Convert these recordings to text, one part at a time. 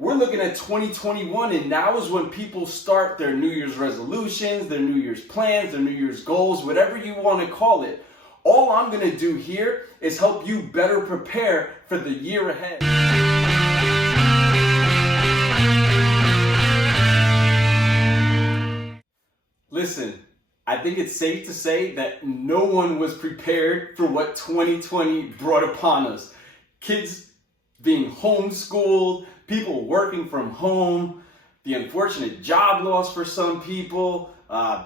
we're looking at 2021, and now is when people start their New Year's resolutions, their New Year's plans, their New Year's goals, whatever you want to call it. All I'm going to do here is help you better prepare for the year ahead. Listen, I think it's safe to say that no one was prepared for what 2020 brought upon us. Kids being homeschooled, people working from home, the unfortunate job loss for some people,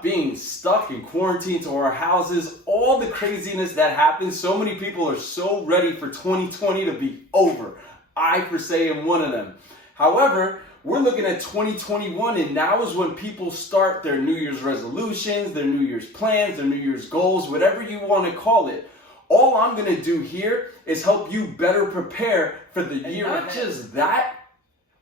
being stuck in quarantine to our houses, all the craziness that happened. So many people are so ready for 2020 to be over. I, per se, am one of them. However, we're looking at 2021, and now is when people start their New Year's resolutions, their New Year's plans, their New Year's goals, whatever you want to call it. All I'm going to do here is help you better prepare for the year ahead. Not just that,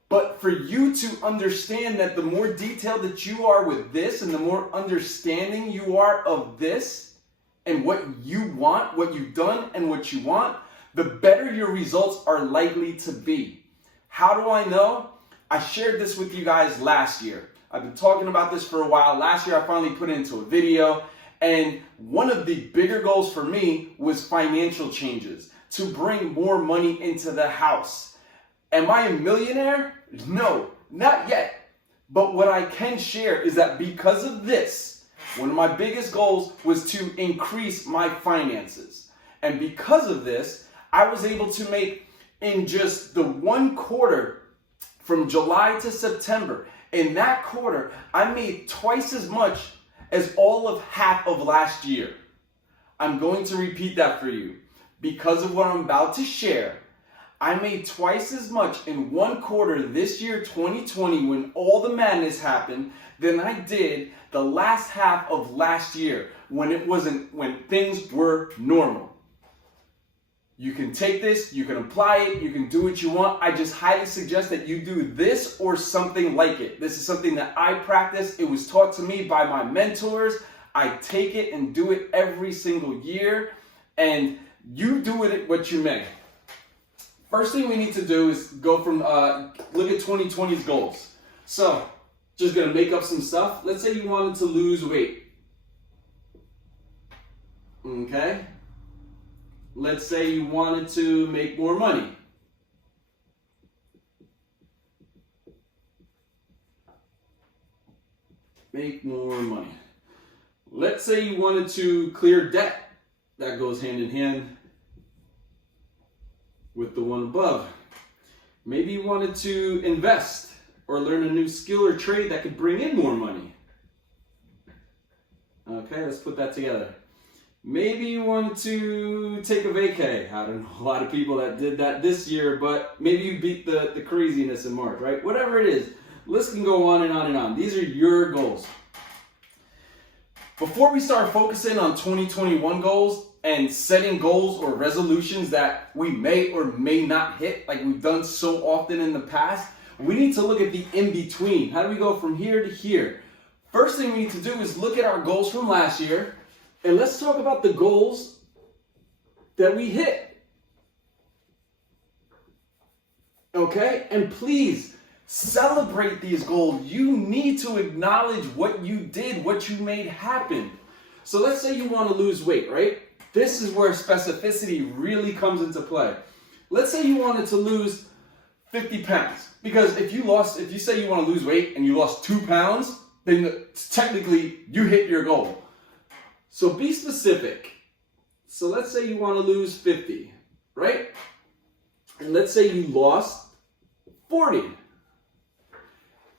but for you to understand that the more detailed that you are with this and the more understanding you are of this and what you want, what you've done and what you want, the better your results are likely to be. How do I know? I shared this with you guys last year. I've been talking about this for a while. Last year I finally put it into a video, and one of the bigger goals for me was financial changes, to bring more money into the house. Am I a millionaire? No, not yet. But what I can share is that because of this, one of my biggest goals was to increase my finances. And because of this, I was able to make, in just the one quarter, from July to September, in that quarter, I made twice as much as all of half of last year. I'm going to repeat that for you. Because of what I'm about to share, I made twice as much in one quarter this year, 2020, when all the madness happened, than I did the last half of last year, when things were normal. You can take this, you can apply it, you can do what you want. I just highly suggest that you do this or something like it. This is something that I practice. It was taught to me by my mentors. I take it and do it every single year, and you do with it what you may. First thing we need to do is go from, look at 2020's goals. So, just gonna make up some stuff. Let's say you wanted to lose weight. Okay? Let's say you wanted to make more money. Make more money. Let's say you wanted to clear debt. That goes hand in hand with the one above. Maybe you wanted to invest or learn a new skill or trade that could bring in more money. Okay, let's put that together. Maybe you wanted to take a vacay. I don't know a lot of people that did that this year, but maybe you beat the craziness in March, right? Whatever it is, list can go on and on and on. These are your goals. Before we start focusing on 2021 goals and setting goals or resolutions that we may or may not hit, like we've done so often in the past, we need to look at the in-between. How do we go from here to here? First thing we need to do is look at our goals from last year, and let's talk about the goals that we hit. Okay? And please celebrate these goals. You need to acknowledge what you did, what you made happen. So let's say you want to lose weight, right? This is where specificity really comes into play. Let's say you wanted to lose 50 pounds. Because if you say you want to lose weight and you lost 2 pounds, then technically you hit your goal. So be specific. So let's say you want to lose 50, right? And let's say you lost 40.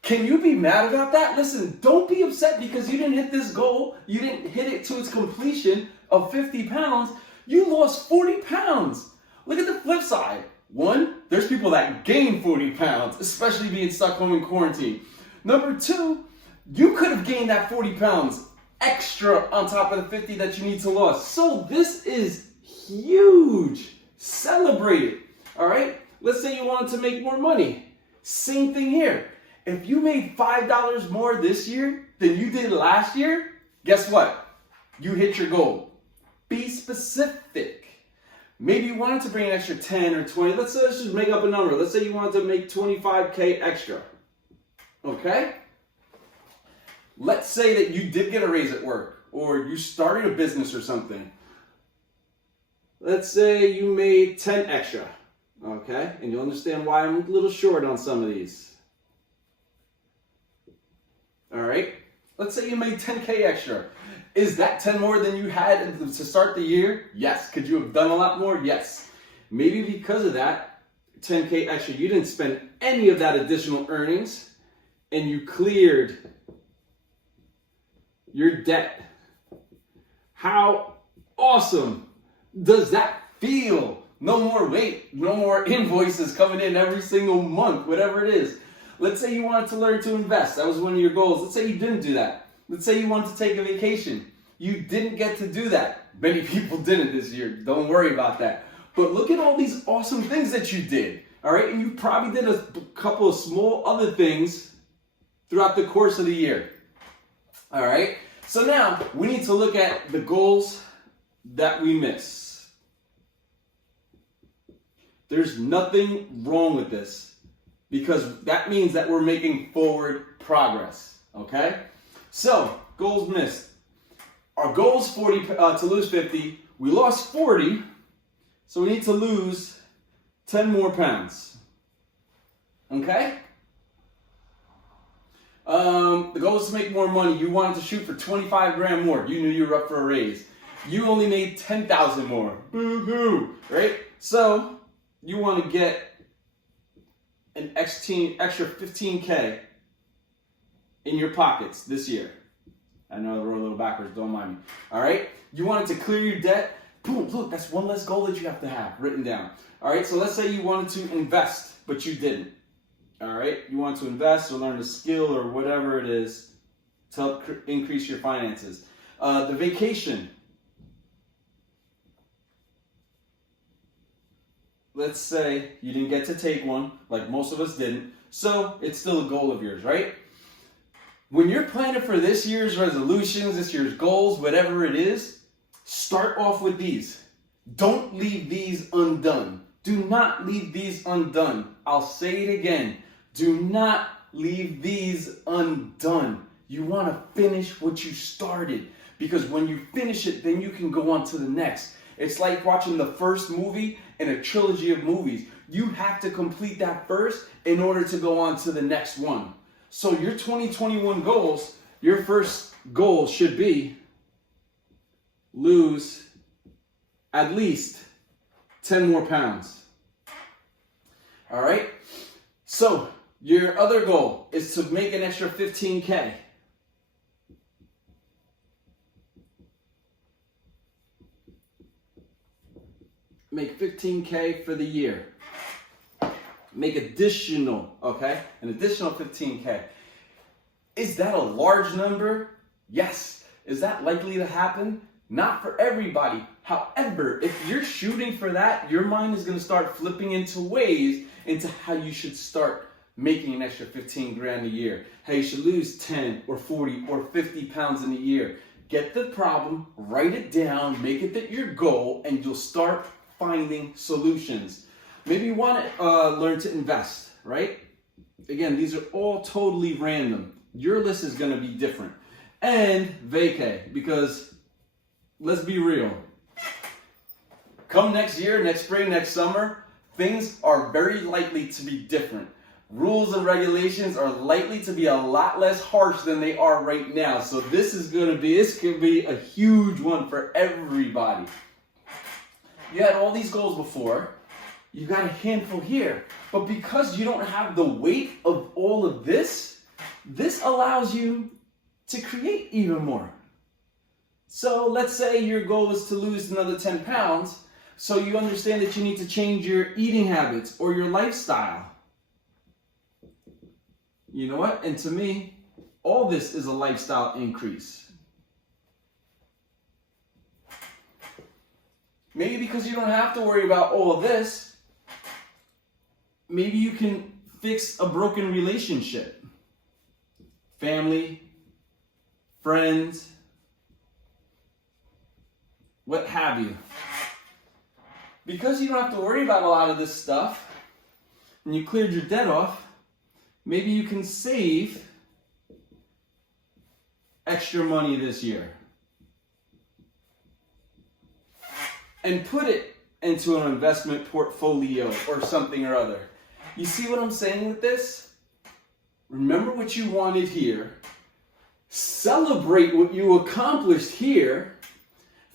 Can you be mad about that? Listen, don't be upset because you didn't hit this goal. You didn't hit it to its completion of 50 pounds. You lost 40 pounds. Look at the flip side. One, there's people that gain 40 pounds, especially being stuck home in quarantine. Number two, you could have gained that 40 pounds extra on top of the 50 that you need to lose. So this is huge. Celebrate it. All right? Let's say you wanted to make more money. Same thing here. If you made $5 more this year than you did last year, guess what? You hit your goal. Be specific. Maybe you wanted to bring an extra 10 or 20. Let's just make up a number. Let's say you wanted to make 25K extra. Okay? Let's say that you did get a raise at work, or you started a business or something. Let's say you made 10 extra. Okay? And you'll understand why I'm a little short on some of these. All right? Let's say you made 10K extra. Is that 10 more than you had to start the year? Yes. Could you have done a lot more? Yes. Maybe because of that 10K extra, you didn't spend any of that additional earnings and you cleared your debt. How awesome does that feel? No more wait, no more invoices coming in every single month, whatever it is. Let's say you wanted to learn to invest. That was one of your goals. Let's say you didn't do that. Let's say you wanted to take a vacation. You didn't get to do that. Many people didn't this year. Don't worry about that. But look at all these awesome things that you did. All right? And you probably did a couple of small other things throughout the course of the year. All right? So now we need to look at the goals that we miss. There's nothing wrong with this because that means that we're making forward progress. Okay? So, goals missed. Our goal is 40 to lose 50. We lost 40, so we need to lose 10 more pounds. Okay? The goal is to make more money. You wanted to shoot for 25 grand more. You knew you were up for a raise. You only made 10,000 more. Boo-hoo, right? So, you want to get an extra 15K in your pockets this year. I know I wrote a little backwards, don't mind me. All right? You wanted to clear your debt. Boom, look, that's one less goal that you have to have written down. All right? So let's say you wanted to invest, but you didn't. All right? You want to invest or learn a skill or whatever it is to help increase your finances. The vacation. Let's say you didn't get to take one, like most of us didn't. So it's still a goal of yours, right? When you're planning for this year's resolutions, this year's goals, whatever it is, start off with these. Don't leave these undone. Do not leave these undone. I'll say it again. Do not leave these undone. You want to finish what you started because when you finish it, then you can go on to the next. It's like watching the first movie in a trilogy of movies. You have to complete that first in order to go on to the next one. So your 2021 goals, your first goal should be lose at least 10 more pounds. All right? So your other goal is to make an extra 15K. Make 15K for the year. Make additional, okay? An additional 15K. Is that a large number? Yes. Is that likely to happen? Not for everybody. However, if you're shooting for that, your mind is going to start flipping into ways into how you should start making an extra 15 grand a year. How you should lose 10 or 40 or 50 pounds in a year. Get the problem, write it down, make it your goal, and you'll start finding solutions. Maybe you want to learn to invest, right? Again, these are all totally random. Your list is going to be different. And vacay, because let's be real. Come next year, next spring, next summer, things are very likely to be different. Rules and regulations are likely to be a lot less harsh than they are right now. So this could be a huge one for everybody. You had all these goals before. You got a handful here. But because you don't have the weight of all of this allows you to create even more. So let's say your goal is to lose another 10 pounds. So you understand that you need to change your eating habits or your lifestyle. You know what? And to me, all this is a lifestyle increase. Maybe because you don't have to worry about all of this, maybe you can fix a broken relationship. Family, friends, what have you. because you don't have to worry about a lot of this stuff, and you cleared your debt off, maybe you can save extra money this year and put it into an investment portfolio or something or other. You see what I'm saying with this? Remember what you wanted here. Celebrate what you accomplished here.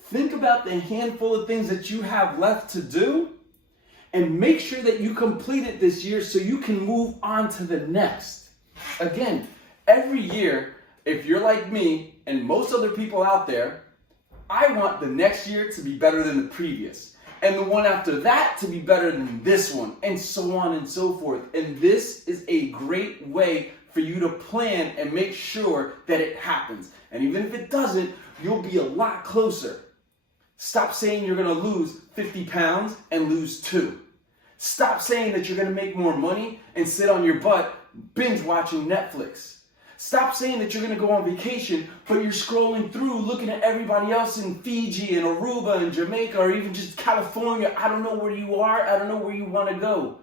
Think about the handful of things that you have left to do and make sure that you complete it this year so you can move on to the next. Again, every year, if you're like me and most other people out there, I want the next year to be better than the previous, and the one after that to be better than this one, and so on and so forth. And this is a great way for you to plan and make sure that it happens. And even if it doesn't, you'll be a lot closer. Stop saying you're going to lose 50 pounds and lose 2. Stop saying that you're going to make more money and sit on your butt binge watching Netflix. Stop saying that you're going to go on vacation, but you're scrolling through looking at everybody else in Fiji and Aruba and Jamaica or even just California. I don't know where you are. I don't know where you want to go.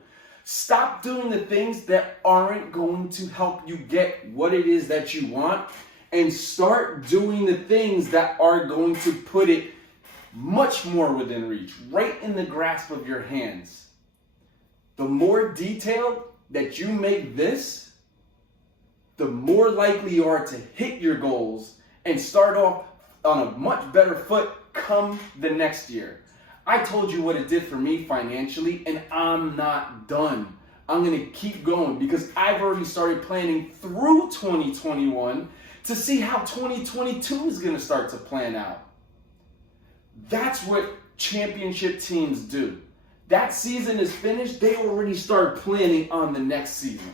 Stop doing the things that aren't going to help you get what it is that you want, and start doing the things that are going to put it much more within reach, right in the grasp of your hands. The more detailed that you make this, the more likely you are to hit your goals and start off on a much better foot come the next year. I told you what it did for me financially, and I'm not done. I'm going to keep going because I've already started planning through 2021 to see how 2022 is going to start to plan out. That's what championship teams do. That season is finished, they already start planning on the next season.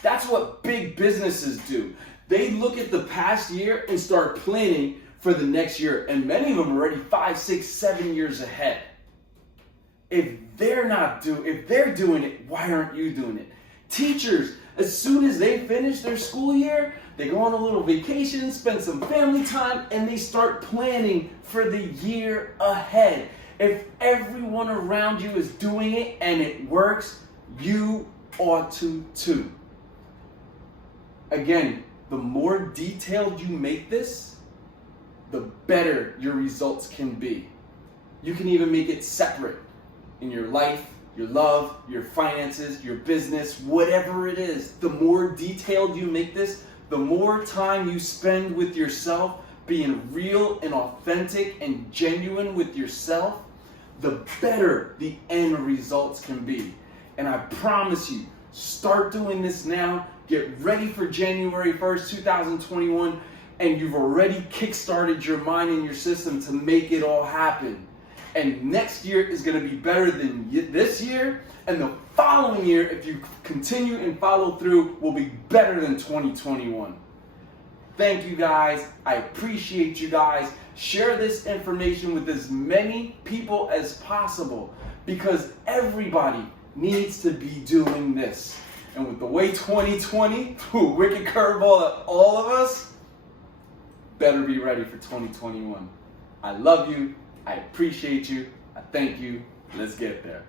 That's what big businesses do. They look at the past year and start planning for the next year. And many of them are already 5, 6, 7 years ahead. If they're doing it, why aren't you doing it? Teachers, as soon as they finish their school year, they go on a little vacation, spend some family time, and they start planning for the year ahead. If everyone around you is doing it and it works, you ought to too. Again, the more detailed you make this, the better your results can be. You can even make it separate in your life, your love, your finances, your business, whatever it is. The more detailed you make this, the more time you spend with yourself, being real and authentic and genuine with yourself, the better the end results can be. And I promise you, start doing this now. Get ready for January 1st, 2021, and you've already kickstarted your mind and your system to make it all happen. And next year is going to be better than this year, and the following year, if you continue and follow through, will be better than 2021. Thank you guys. I appreciate you guys. Share this information with as many people as possible because everybody needs to be doing this. And with the way 2020 threw a wicked curveball at all of us, better be ready for 2021. I love you. I appreciate you. I thank you. Let's get there.